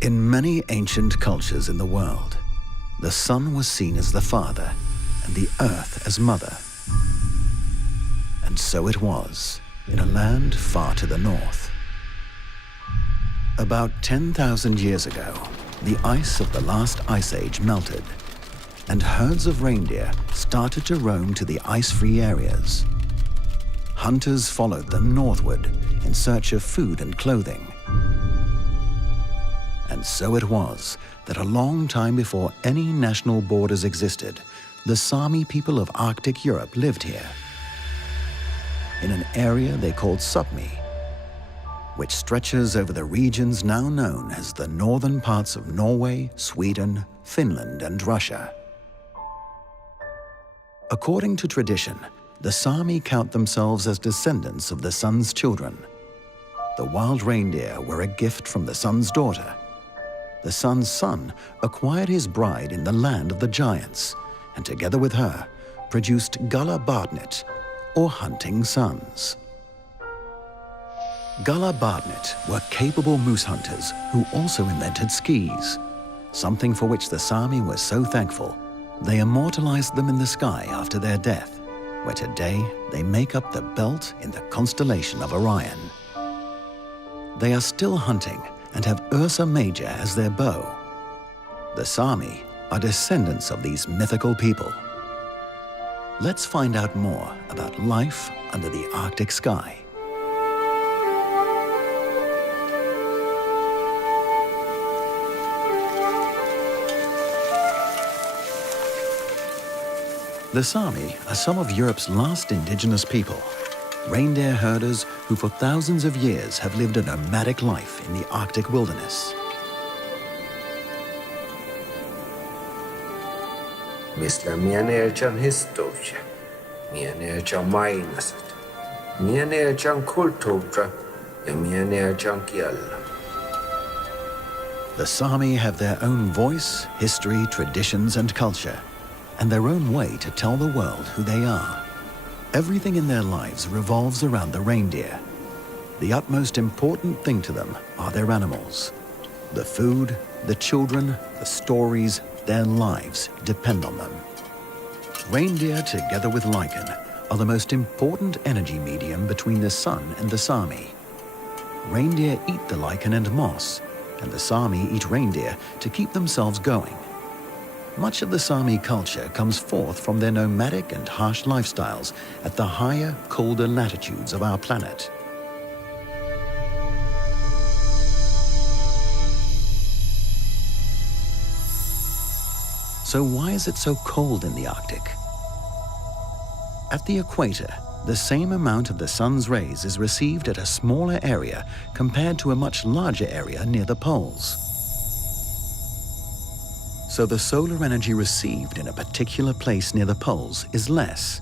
In many ancient cultures in the world, the sun was seen as the father and the earth as mother. And so it was in a land far to the north. About 10,000 years ago, the ice of the last ice age melted, and herds of reindeer started to roam to the ice-free areas. Hunters followed them northward in search of food and clothing. And so it was that a long time before any national borders existed, the Sami people of Arctic Europe lived here, in an area they called Sapmi, which stretches over the regions now known as the northern parts of Norway, Sweden, Finland, and Russia. According to tradition, the Sami count themselves as descendants of the sun's children. The wild reindeer were a gift from the sun's daughter. The sun's son acquired his bride in the land of the giants, and together with her, produced Gulla Barnit, or hunting sons. Gulla Barnit were capable moose hunters who also invented skis, something for which the Sami were so thankful, they immortalized them in the sky after their death, where today they make up the belt in the constellation of Orion. They are still hunting and have Ursa Major as their bow. The Sami are descendants of these mythical people. Let's find out more about life under the Arctic sky. The Sami are some of Europe's last indigenous people, reindeer herders who for thousands of years have lived a nomadic life in the Arctic wilderness. Mistä mieneltjan historia, mieneltjan mainasat, mieneltjan kulttuura ja mieneltjan kielä. The Sami have their own voice, history, traditions, and culture, and their own way to tell the world who they are. Everything in their lives revolves around the reindeer. The utmost important thing to them are their animals. The food, the children, the stories, their lives depend on them. Reindeer, together with lichen, are the most important energy medium between the sun and the Sami. Reindeer eat the lichen and moss, and the Sami eat reindeer to keep themselves going. Much of the Sami culture comes forth from their nomadic and harsh lifestyles at the higher, colder latitudes of our planet. So why is it so cold in the Arctic? At the equator, the same amount of the sun's rays is received at a smaller area compared to a much larger area near the poles. So the solar energy received in a particular place near the poles is less.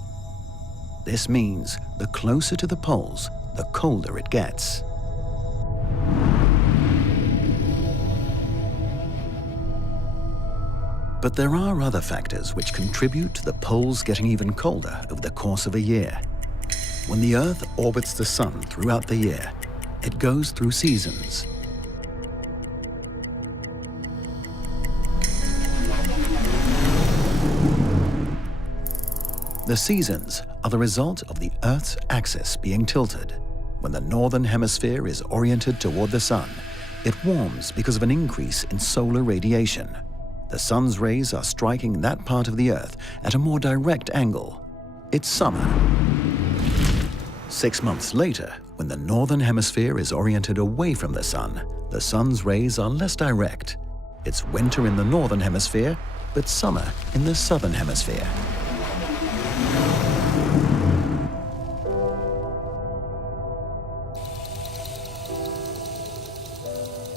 This means the closer to the poles, the colder it gets. But there are other factors which contribute to the poles getting even colder over the course of a year. When the Earth orbits the sun throughout the year, it goes through seasons. The seasons are the result of the Earth's axis being tilted. When the northern hemisphere is oriented toward the sun, it warms because of an increase in solar radiation. The sun's rays are striking that part of the Earth at a more direct angle. It's summer. 6 months later, when the northern hemisphere is oriented away from the sun's rays are less direct. It's winter in the northern hemisphere, but summer in the southern hemisphere.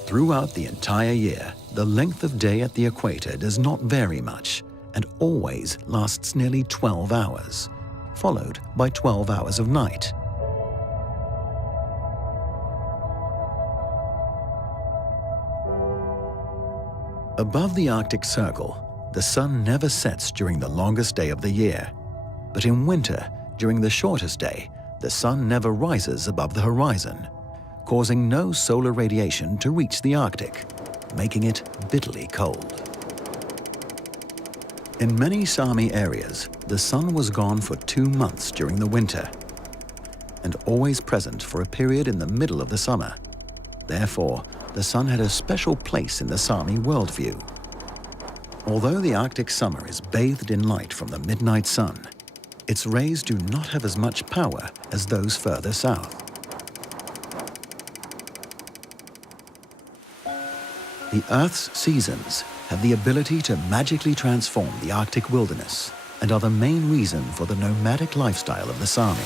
Throughout the entire year, the length of day at the equator does not vary much and always lasts nearly 12 hours, followed by 12 hours of night. Above the Arctic Circle, the sun never sets during the longest day of the year. But in winter, during the shortest day, the sun never rises above the horizon, causing no solar radiation to reach the Arctic. making it bitterly cold. In many Sami areas, the sun was gone for 2 months during the winter and always present for a period in the middle of the summer. Therefore, the sun had a special place in the Sami worldview. Although the Arctic summer is bathed in light from the midnight sun, its rays do not have as much power as those further south. The Earth's seasons have the ability to magically transform the Arctic wilderness and are the main reason for the nomadic lifestyle of the Sami.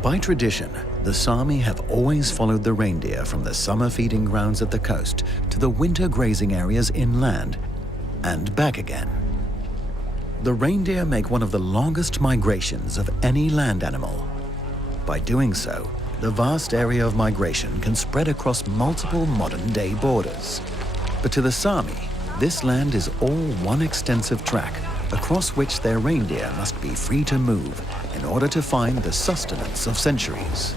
By tradition, the Sami have always followed the reindeer from the summer feeding grounds at the coast to the winter grazing areas inland and back again. The reindeer make one of the longest migrations of any land animal. By doing so, the vast area of migration can spread across multiple modern-day borders. But to the Sami, this land is all one extensive track across which their reindeer must be free to move in order to find the sustenance of centuries.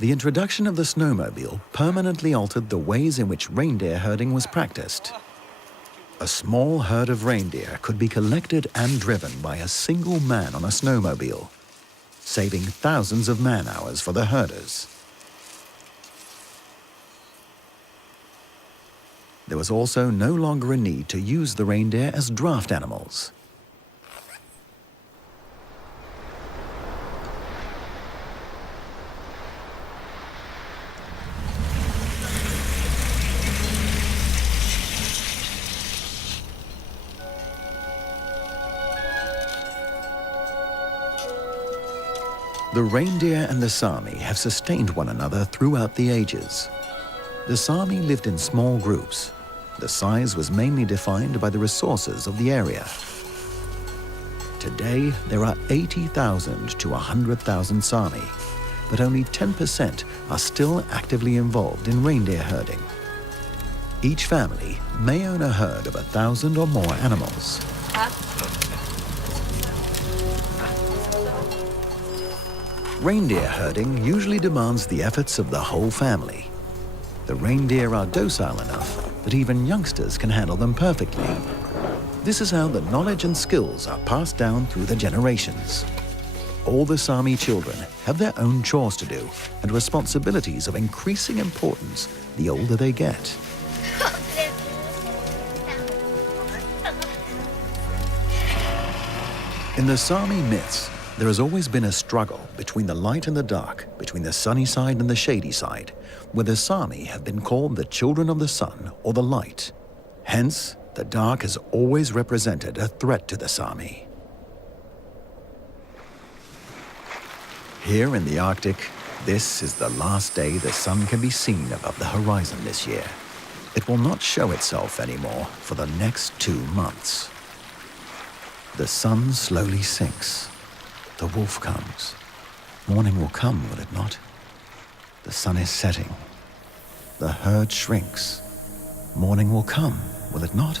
The introduction of the snowmobile permanently altered the ways in which reindeer herding was practiced. A small herd of reindeer could be collected and driven by a single man on a snowmobile, saving thousands of man-hours for the herders. There was also no longer a need to use the reindeer as draft animals. The reindeer and the Sami have sustained one another throughout the ages. The Sami lived in small groups. The size was mainly defined by the resources of the area. Today, there are 80,000 to 100,000 Sami, but only 10% are still actively involved in reindeer herding. Each family may own a herd of 1,000 or more animals. Reindeer herding usually demands the efforts of the whole family. The reindeer are docile enough that even youngsters can handle them perfectly. This is how the knowledge and skills are passed down through the generations. All the Sami children have their own chores to do and responsibilities of increasing importance the older they get. In the Sami myths, there has always been a struggle between the light and the dark, between the sunny side and the shady side, where the Sami have been called the children of the sun or the light. Hence, the dark has always represented a threat to the Sami. Here in the Arctic, this is the last day the sun can be seen above the horizon this year. It will not show itself anymore for the next 2 months. The sun slowly sinks. The wolf comes. Morning will come, will it not? The sun is setting. The herd shrinks. Morning will come, will it not?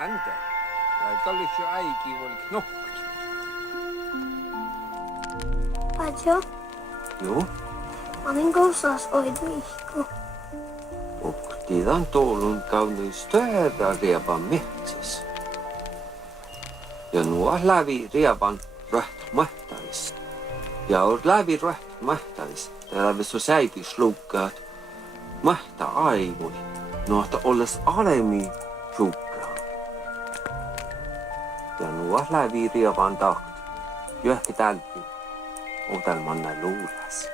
Ante. Kallis jo äiki oli knokt. Pacho, Joo, olin kousas oiduihko. tiedän tuolun käynyt stöödä rievan metsässä. Ja nuo lävi rievan röhtmähtäis. Ja on lävi röhtmähtäis. Täällä vissä säipyslukkaat. Mähtä aivoi. Nohta olles alemi sukklaan. Ja nuo lävi rievan tahti. Johki tälti. Otelmanna luulas.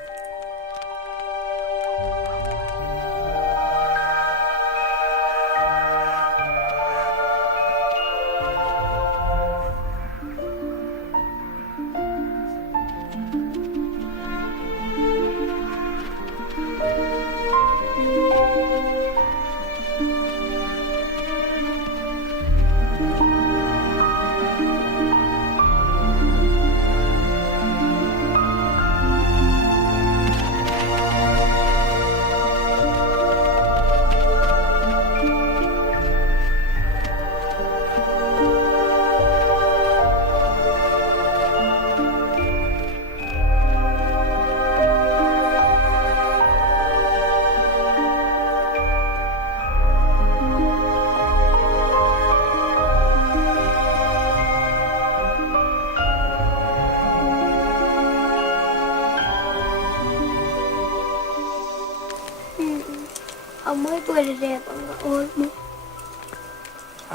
Ammoi puoli reepalla olmu.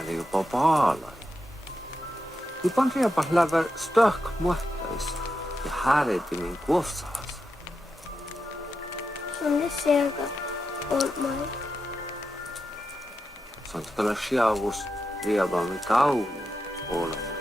Eli jopa paalai. Ipan riepas lävä stök muhtais ja hääretimin kuossaas. Sonne selkä olmai. Se on tällä siavus rievamme kauan olema.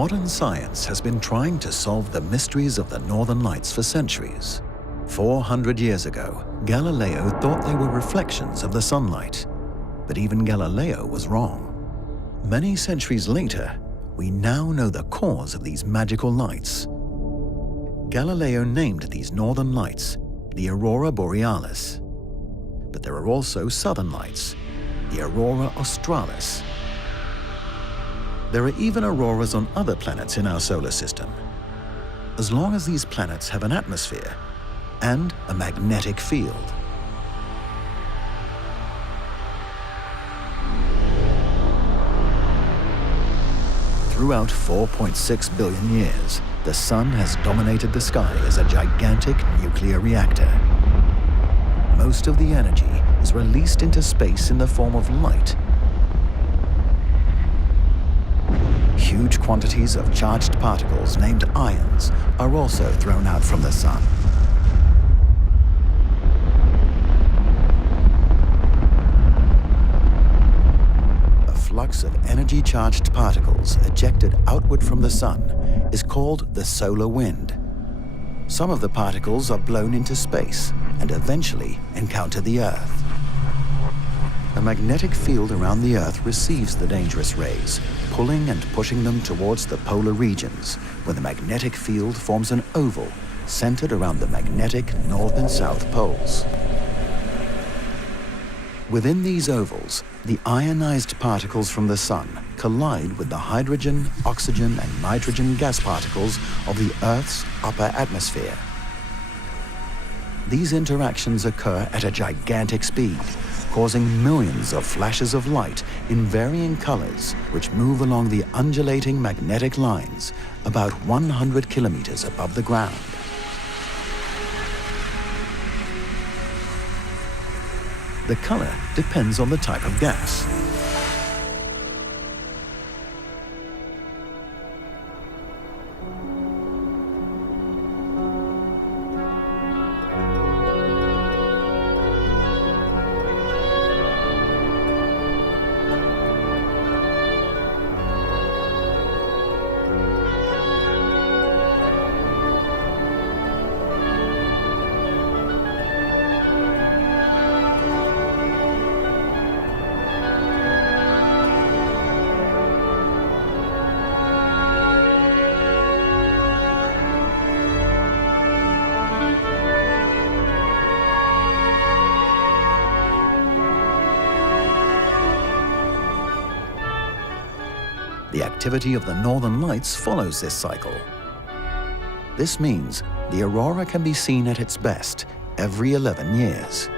Modern science has been trying to solve the mysteries of the Northern Lights for centuries. 400 years ago, Galileo thought they were reflections of the sunlight. But even Galileo was wrong. Many centuries later, we now know the cause of these magical lights. Galileo named these northern lights the Aurora Borealis. But there are also southern lights, the Aurora Australis. There are even auroras on other planets in our solar system, as long as these planets have an atmosphere and a magnetic field. Throughout 4.6 billion years, the Sun has dominated the sky as a gigantic nuclear reactor. Most of the energy is released into space in the form of light. Huge quantities of charged particles named ions are also thrown out from the Sun. A flux of energy-charged particles ejected outward from the Sun is called the solar wind. Some of the particles are blown into space and eventually encounter the Earth. A magnetic field around the Earth receives the dangerous rays, pulling and pushing them towards the polar regions, where the magnetic field forms an oval centered around the magnetic north and south poles. Within these ovals, the ionized particles from the Sun collide with the hydrogen, oxygen, and nitrogen gas particles of the Earth's upper atmosphere. These interactions occur at a gigantic speed, causing millions of flashes of light in varying colors, which move along the undulating magnetic lines about 100 kilometers above the ground. The color depends on the type of gas. The activity of the northern lights follows this cycle. This means the aurora can be seen at its best every 11 years.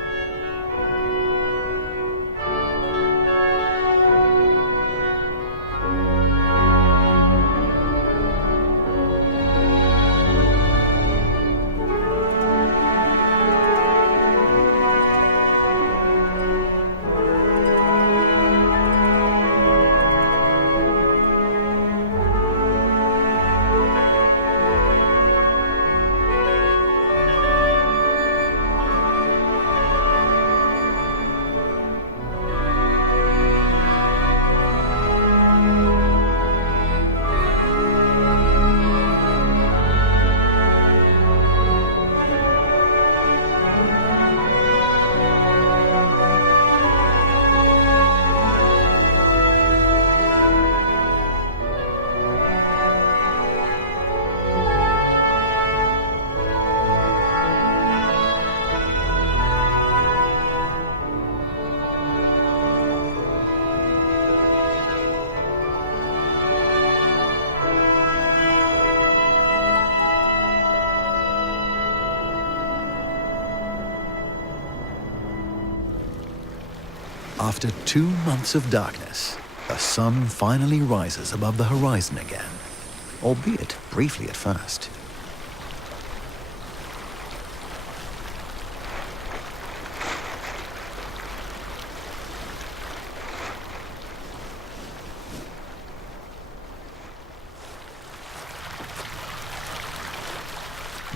After 2 months of darkness, the sun finally rises above the horizon again, albeit briefly at first.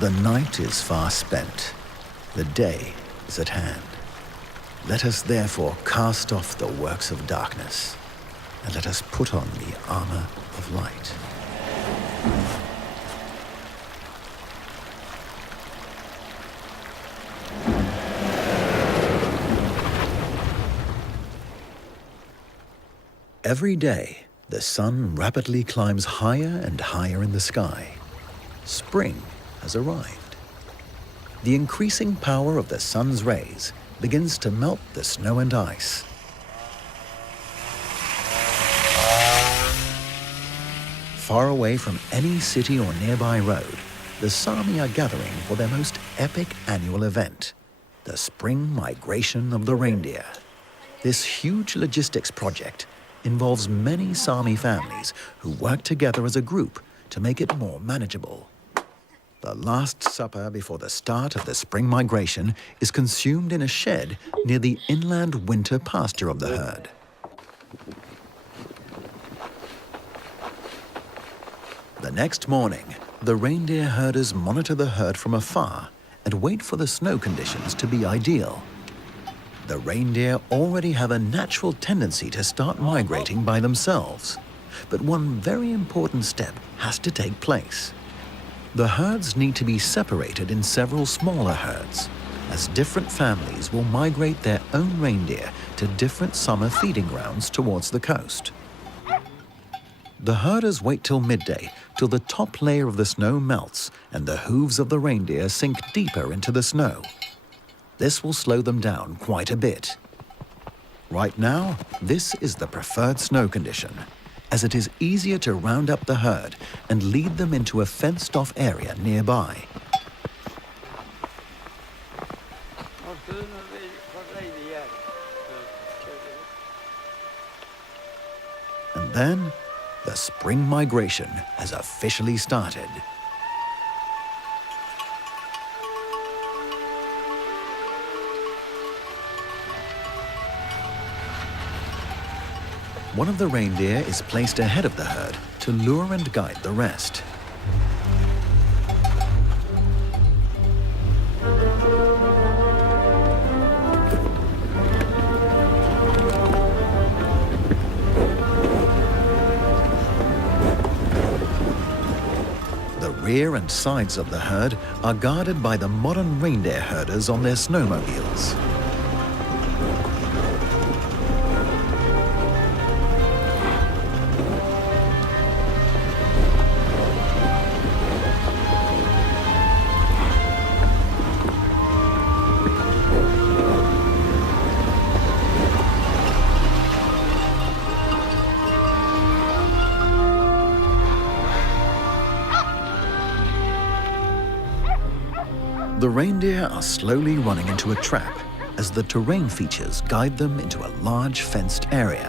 The night is far spent. The day is at hand. Let us therefore cast off the works of darkness, and let us put on the armor of light. Every day, the sun rapidly climbs higher and higher in the sky. Spring has arrived. The increasing power of the sun's rays begins to melt the snow and ice. Far away from any city or nearby road, the Sami are gathering for their most epic annual event, the spring migration of the reindeer. This huge logistics project involves many Sami families who work together as a group to make it more manageable. The last supper before the start of the spring migration is consumed in a shed near the inland winter pasture of the herd. The next morning, the reindeer herders monitor the herd from afar and wait for the snow conditions to be ideal. The reindeer already have a natural tendency to start migrating by themselves, but one very important step has to take place. The herds need to be separated in several smaller herds, as different families will migrate their own reindeer to different summer feeding grounds towards the coast. The herders wait till midday, till the top layer of the snow melts and the hooves of the reindeer sink deeper into the snow. This will slow them down quite a bit. Right now, this is the preferred snow condition, as it is easier to round up the herd and lead them into a fenced-off area nearby. And then, the spring migration has officially started. One of the reindeer is placed ahead of the herd to lure and guide the rest. The rear and sides of the herd are guarded by the modern reindeer herders on their snowmobiles. The reindeer are slowly running into a trap as the terrain features guide them into a large fenced area.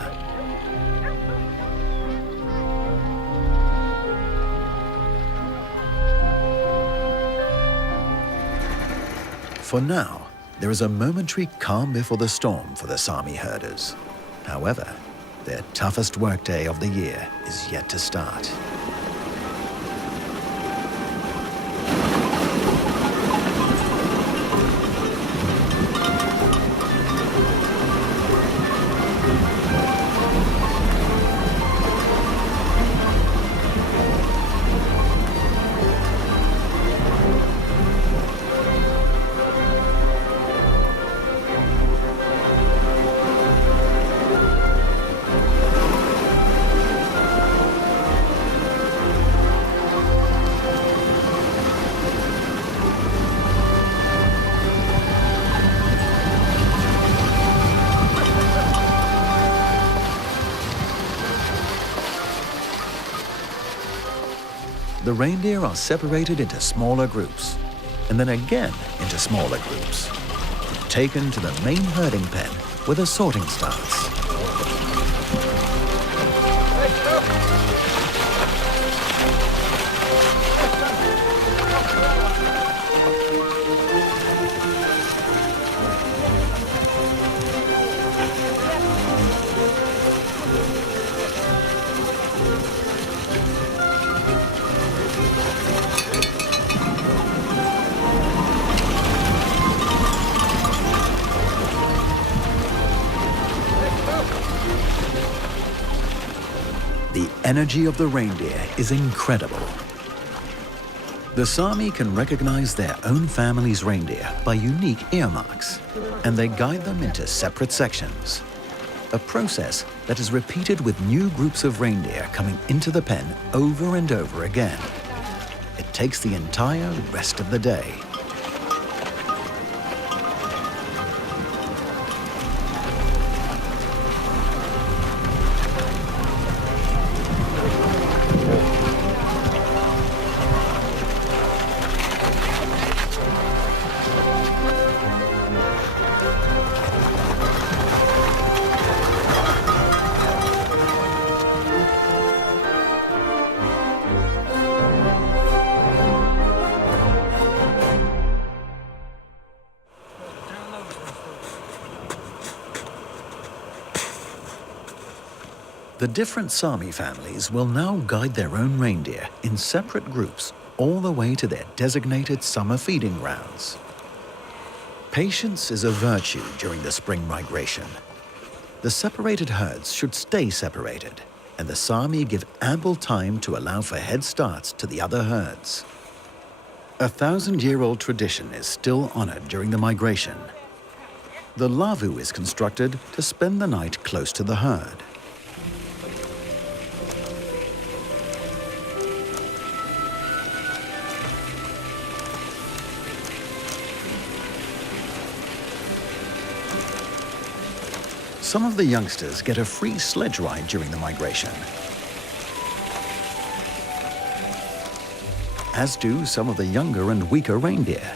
For now, there is a momentary calm before the storm for the Sami herders. However, their toughest workday of the year is yet to start. The reindeer are separated into smaller groups, and then again into smaller groups, taken to the main herding pen where the sorting starts. The energy of the reindeer is incredible. The Sami can recognize their own family's reindeer by unique earmarks, and they guide them into separate sections. A process that is repeated with new groups of reindeer coming into the pen over and over again. It takes the entire rest of the day. The different Sami families will now guide their own reindeer in separate groups all the way to their designated summer feeding grounds. Patience is a virtue during the spring migration. The separated herds should stay separated, and the Sami give ample time to allow for head starts to the other herds. A 1,000-year-old tradition is still honored during the migration. The lavu is constructed to spend the night close to the herd. Some of the youngsters get a free sledge ride during the migration, as do some of the younger and weaker reindeer.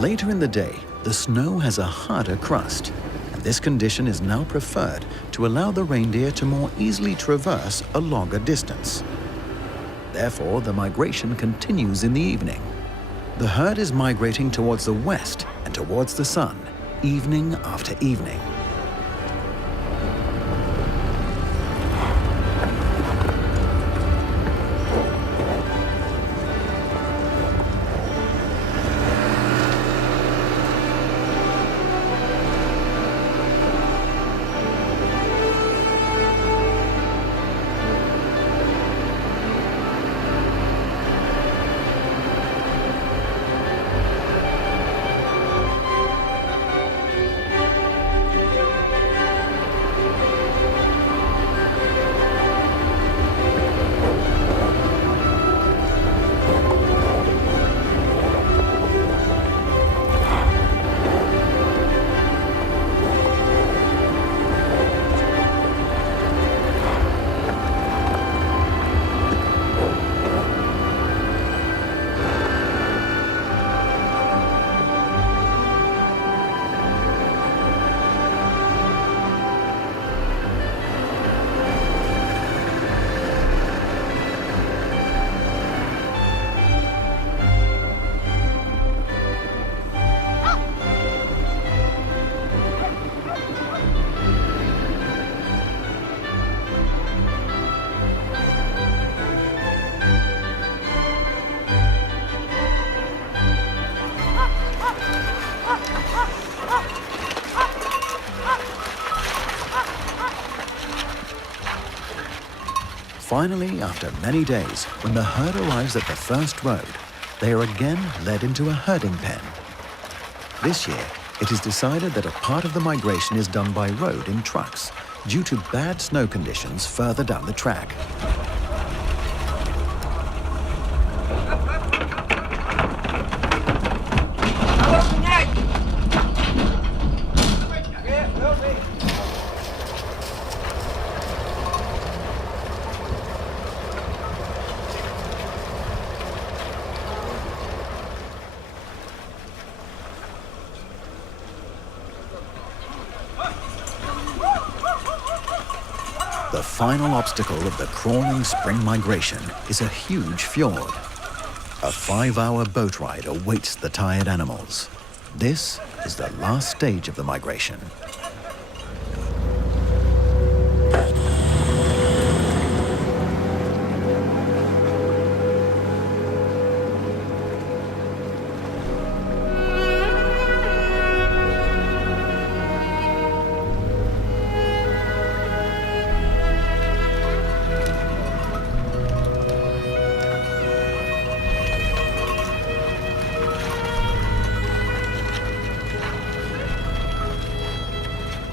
Later in the day, the snow has a harder crust, and This condition is now preferred to allow the reindeer to more easily traverse a longer distance. Therefore, the migration continues in the evening. The herd is migrating towards the west and towards the sun, evening after evening. Finally, after many days, when the herd arrives at the first road, they are again led into a herding pen. This year, it is decided that a part of the migration is done by road in trucks due to bad snow conditions further down the track. The final obstacle of the crawling spring migration is a huge fjord. A 5-hour boat ride awaits the tired animals. This is the last stage of the migration.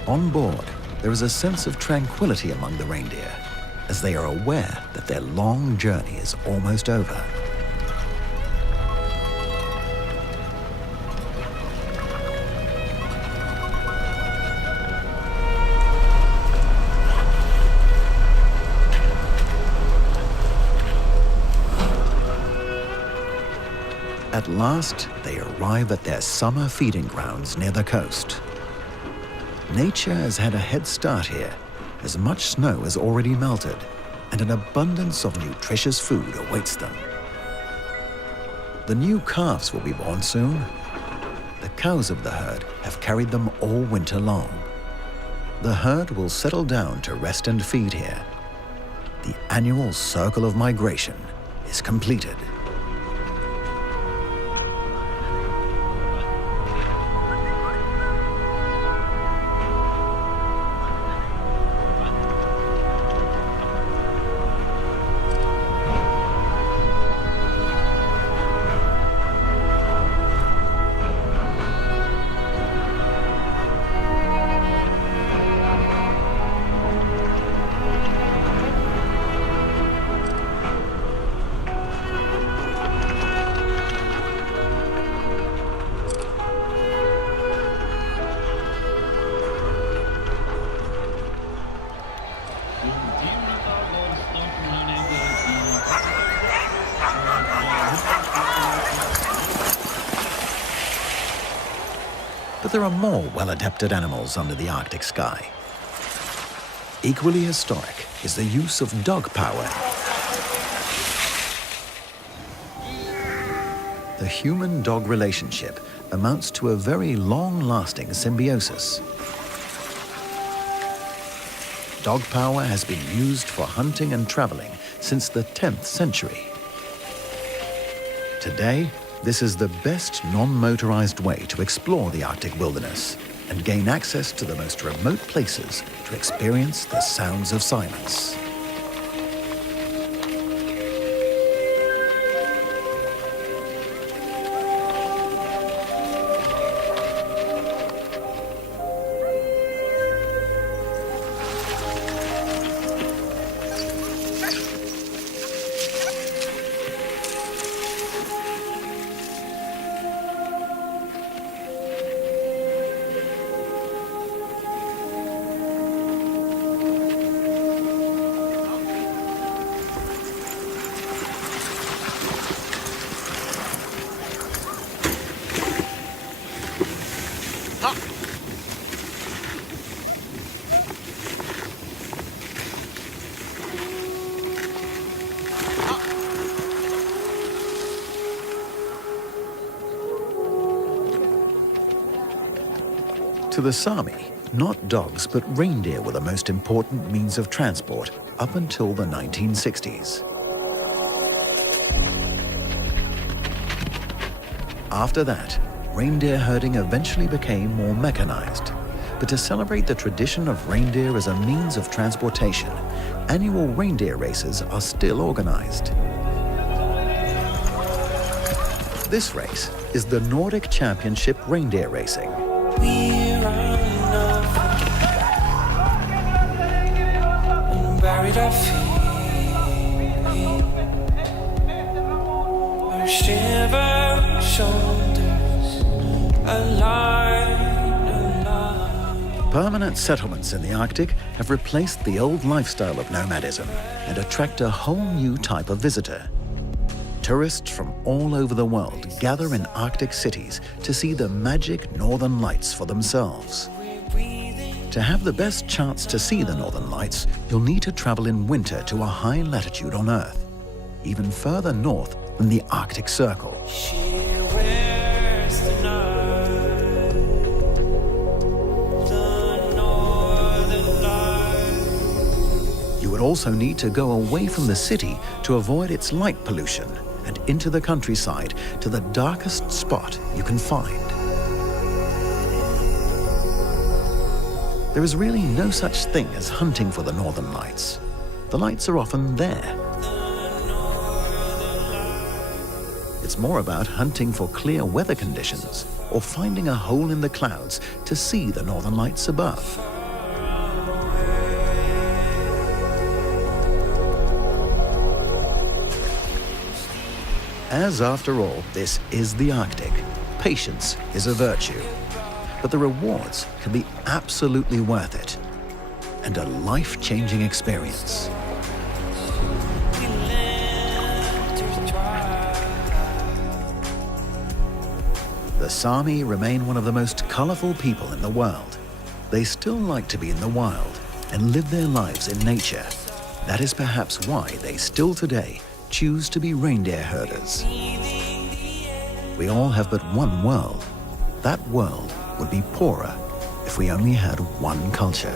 On board, there is a sense of tranquility among the reindeer, as they are aware that their long journey is almost over. At last, they arrive at their summer feeding grounds near the coast. Nature has had a head start here, as much snow has already melted, and an abundance of nutritious food awaits them. The new calves will be born soon. The cows of the herd have carried them all winter long. The herd will settle down to rest and feed here. The annual circle of migration is completed. But there are more well-adapted animals under the Arctic sky. Equally historic is the use of dog power. The human-dog relationship amounts to a very long-lasting symbiosis. Dog power has been used for hunting and traveling since the 10th century. Today, this is the best non-motorized way to explore the Arctic wilderness and gain access to the most remote places to experience the sounds of silence. To the Sami, not dogs but reindeer were the most important means of transport up until the 1960s. After that, reindeer herding eventually became more mechanized. But to celebrate the tradition of reindeer as a means of transportation, annual reindeer races are still organized. This race is the Nordic Championship Reindeer Racing. Permanent settlements in the Arctic have replaced the old lifestyle of nomadism and attract a whole new type of visitor. Tourists from all over the world gather in Arctic cities to see the magic northern lights for themselves. To have the best chance to see the northern lights, you'll need to travel in winter to a high latitude on Earth, even further north than the Arctic Circle. You would also need to go away from the city to avoid its light pollution and into the countryside to the darkest spot you can find. There is really no such thing as hunting for the northern lights. The lights are often there. It's more about hunting for clear weather conditions or finding a hole in the clouds to see the northern lights above. As after all, this is the Arctic, patience is a virtue. But the rewards can be absolutely worth it, and a life-changing experience. The Sami remain one of the most colorful people in the world. They still like to be in the wild and live their lives in nature. That is perhaps why they still today choose to be reindeer herders. We all have but one world. That world would be poorer if we only had one culture.